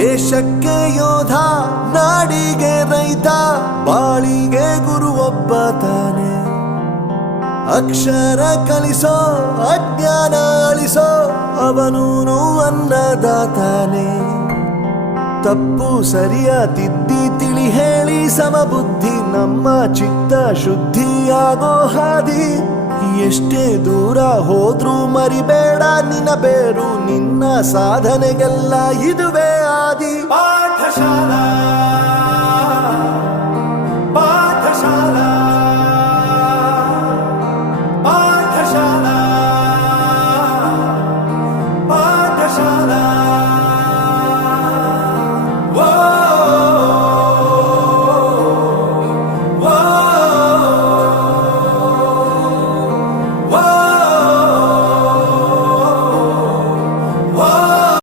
ದೇಶಕ್ಕೆ ಯೋಧ, ನಾಡಿಗೆ ರೈತ, ಬಾಳಿಗೆ ಗುರು ಒಬ್ಬ ತಾನೆ. ಅಕ್ಷರ ಕಲಿಸೋ, ಅಜ್ಞಾನ ಅಳಿಸೋ, ಅವನೂನು ಅನ್ನದಾತಾನೆ. ತಪ್ಪು ಸರಿಯ ತಿದ್ದಿ ತಿಳಿ ಹೇಳಿ ಸಮಬುದ್ಧಿ ನಮ್ಮ ಚಿತ್ತ ಶುದ್ಧಿಯಾಗೋ ಹಾದಿ. ಎಷ್ಟೇ ದೂರ ಹೋದ್ರೂ ಮರಿಬೇಡ ನಿನ್ನ ಬೇರು, ನಿನ್ನ ಸಾಧನೆಗೆಲ್ಲ ಇದುವೇ ಆದಿ. ಪಾಠಶಾಲಾ